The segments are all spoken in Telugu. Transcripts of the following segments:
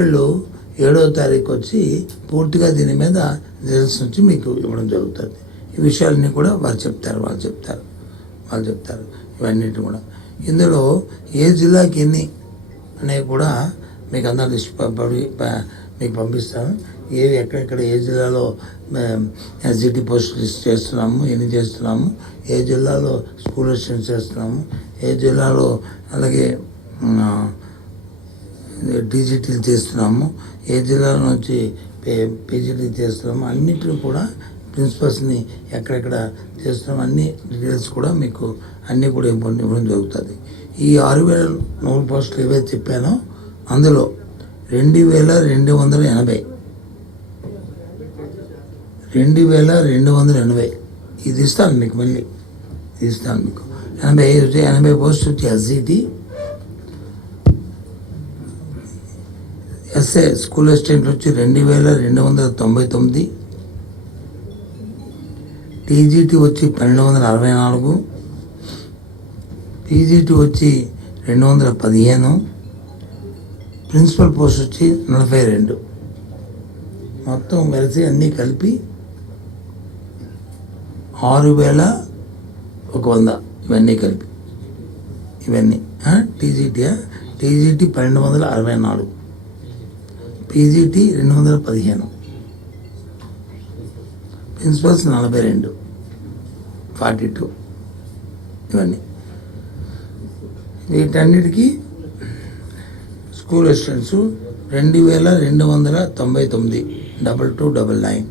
వాళ్ళు 7వ తారీఖు వచ్చి పూర్తిగా దీని మీద రిజల్ట్స్ నుంచి మీకు ఇవ్వడం జరుగుతుంది. ఈ విషయాలన్నీ కూడా వాళ్ళు చెప్తారు ఇవన్నిటి కూడా. ఇందులో ఏ జిల్లాకి ఎన్ని అనేవి కూడా మీకు అందరూ లిస్ట్ మీకు పంపిస్తాను. ఎక్కడెక్కడ ఏ జిల్లాలో ఎస్జిటి పోస్ట్ లిస్ట్ చేస్తున్నాము, ఎన్ని చేస్తున్నాము, ఏ జిల్లాలో స్కూల్ అసిస్టెంట్ చేస్తున్నాము, ఏ జిల్లాలో అలాగే టీజీటీలు చేస్తున్నాము, ఏ జిల్లాలో నుంచి పీజీటీ చేస్తున్నాము, అన్నింటిని కూడా ప్రిన్సిపల్స్ని ఎక్కడెక్కడ చేస్తున్నాము అన్ని డీటెయిల్స్ కూడా మీకు అన్నీ కూడా ఇవ్వడం జరుగుతుంది. ఈ 6,100 పోస్టులు ఏవైతే చెప్పానో అందులో 2,280 ఇది ఇస్తాను మీకు. మళ్ళీ ఇది ఇస్తాను మీకు. 80 పోస్టులు వచ్చి ఎస్జిటి, ఎస్ఏ స్కూల్ అసిస్టెంట్లు వచ్చి 2,299, టీజీటీ వచ్చి 1,264, పీజీటీ వచ్చి 215, ప్రిన్సిపల్ పోస్ట్ వచ్చి 42. మొత్తం కలిసి అన్నీ కలిపి 6,100 ఇవన్నీ కలిపి. ఇవన్నీ టీజీటీ 1,264, పీజీటీ 215, ప్రిన్సిపల్స్ 42, 42 ఇవన్నీ. వీటన్నిటికీ స్కూల్ అసిస్టెంట్స్ 2,299, 2299.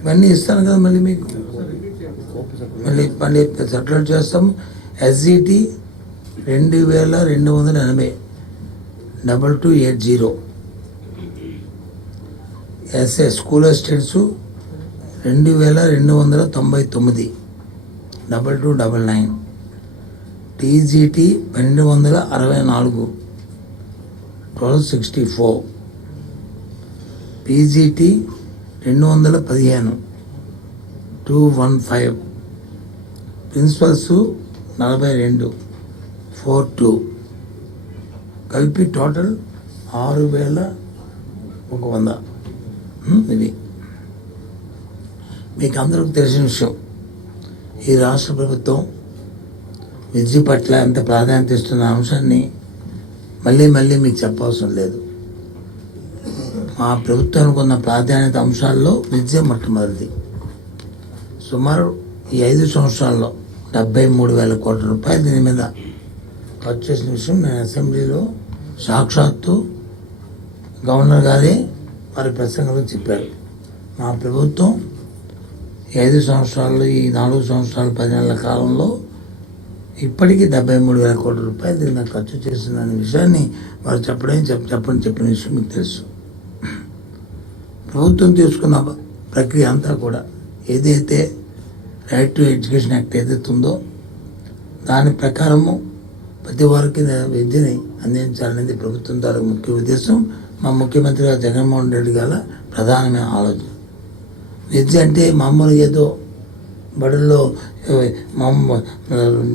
ఇవన్నీ ఇస్తాను కదా మళ్ళీ మీకు. మళ్ళీ సర్క్యులేట్ చేస్తాము. SGT 2,280, 2280. SA school assistants 2,299, 2299. TGT 1,264, 1264. PGT 215, 215. Principals 42, 42. కలిపి టోటల్ 6,100. ఇది మీకు అందరికి తెలిసిన విషయం. ఈ రాష్ట్ర ప్రభుత్వం విద్య పట్ల ఎంత ప్రాధాన్యత ఇస్తున్న అంశాన్ని మళ్ళీ మీకు చెప్పవసరం లేదు. మా ప్రభుత్వానికి ఉన్న ప్రాధాన్యత అంశాల్లో విద్య మొట్టమొదటిది. సుమారు ఈ 5 సంవత్సరాల్లో 73,000 కోట్ల రూపాయలు దీని మీద ఖర్చు చేసిన విషయం నేను అసెంబ్లీలో సాక్షాత్తు గవర్నర్ గారే వారి ప్రసంగంలో చెప్పారు. మా ప్రభుత్వం 5 సంవత్సరాలు, ఈ 4 సంవత్సరాలు 10 నెలల కాలంలో ఇప్పటికీ 73,000 కోట్ల రూపాయలు దీని మీద ఖర్చు చేసిందనే విషయాన్ని వారు చెప్పిన విషయం మీకు తెలుసు. ప్రభుత్వం తీసుకున్న ప్రక్రియ అంతా కూడా ఏదైతే రైట్ టు ఎడ్యుకేషన్ యాక్ట్ ఏదైతే ఉందో దాని ప్రకారము ప్రతి వారికి విద్యని అందించాలనేది ప్రభుత్వం ద్వారా ముఖ్య ఉద్దేశం. మా ముఖ్యమంత్రి గారు జగన్మోహన్ రెడ్డి గారి ప్రధానమైన ఆలోచన. విద్య అంటే మామూలుగా ఏదో బడుల్లో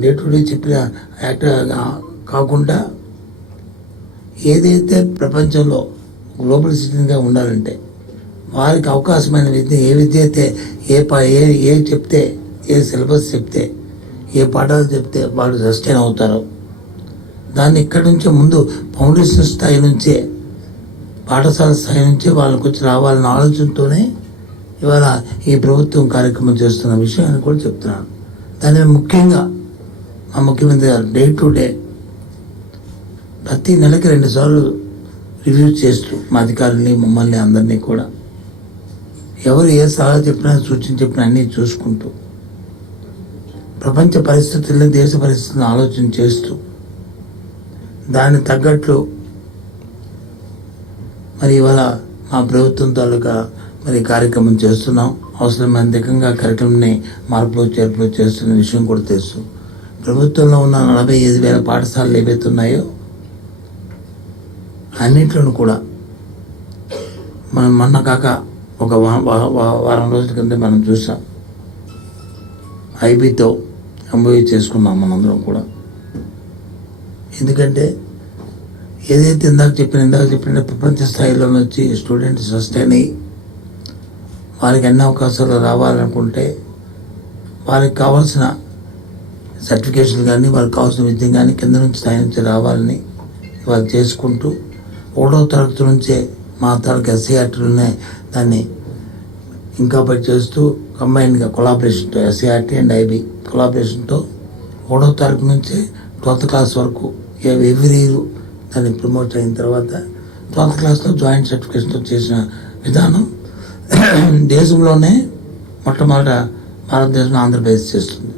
డే టు డే చెప్పిన యాక్ట్ కాకుండా ఏదైతే ప్రపంచంలో గ్లోబల్ సిటిజన్గా ఉండాలంటే వారికి అవకాశమైన విద్య, ఏ విద్య అయితే ఏ చెప్తే, ఏ సిలబస్ చెప్తే, ఏ పాఠాలు చెప్తే వాళ్ళు సస్టైన్ అవుతారో దాన్ని ఇక్కడి నుంచే ముందు ఫౌండేషన్ స్థాయి నుంచే, పాఠశాల స్థాయి నుంచే వాళ్ళకి వచ్చి రావాలన్న ఆలోచనతోనే ఇవాళ ఈ ప్రభుత్వం కార్యక్రమం చేస్తున్న విషయాన్ని కూడా చెప్తున్నాను. దాని ముఖ్యంగా మా ముఖ్యమంత్రి గారు డే టు డే ప్రతి నెలకి 2 సార్లు రివ్యూ చేస్తూ మా అధికారుల్ని, మమ్మల్ని అందరినీ కూడా ఎవరు ఏ సలహా చెప్పినా, సూచన చెప్పినా అన్నీ చూసుకుంటూ ప్రపంచ పరిస్థితుల్ని, దేశ పరిస్థితులను ఆలోచన చేస్తూ దానికి తగ్గట్లు మరి ఇవాళ మా ప్రభుత్వం తాలూకా మరి కార్యక్రమం చేస్తున్నాం. అవసరమైనంతకంగా కార్యక్రమాన్ని మార్పులు చేర్పులు చేస్తున్న విషయం కూడా తెలుసు. ప్రభుత్వంలో ఉన్న 45,000 పాఠశాలలు ఏవైతే ఉన్నాయో అన్నింటిలో కూడా మనం మొన్న కాక ఒక వారం రోజుల కింద మనం చూసాం. ఐబీతో ఎంబీఏ చేసుకున్నాం మనందరం కూడా. ఎందుకంటే ఏదైతే ఇందాక చెప్పిన ప్రపంచ స్థాయిలో వచ్చి స్టూడెంట్స్ సస్టైన్ అయ్యి వారికి అన్ని అవకాశాలు రావాలనుకుంటే వారికి కావాల్సిన సర్టిఫికేషన్ కానీ వారికి కావాల్సిన విద్య కానీ కింద నుంచి స్థాయి నుంచి రావాలని వాళ్ళు చేసుకుంటూ 1వ తరగతి నుంచే మా తరగతి ఎస్సీఆర్టీలు ఉన్నాయి, దాన్ని ఇంకా చేస్తూ కంబైన్డ్గా కొలాబరేషన్తో ఎస్సీఆర్టీ అండ్ ఐబీ కొలాబరేషన్తో 1వ తరగతి నుంచి 12th క్లాస్ వరకు ఎవ్రీ ఇయర్ దాన్ని ప్రమోట్ అయిన తర్వాత 12th క్లాస్లో జాయింట్ సర్టిఫికేషన్తో చేసిన విధానం దేశంలోనే మొట్టమొదట భారతదేశంలో ఆంధ్రప్రదేశ్ చేస్తుంది.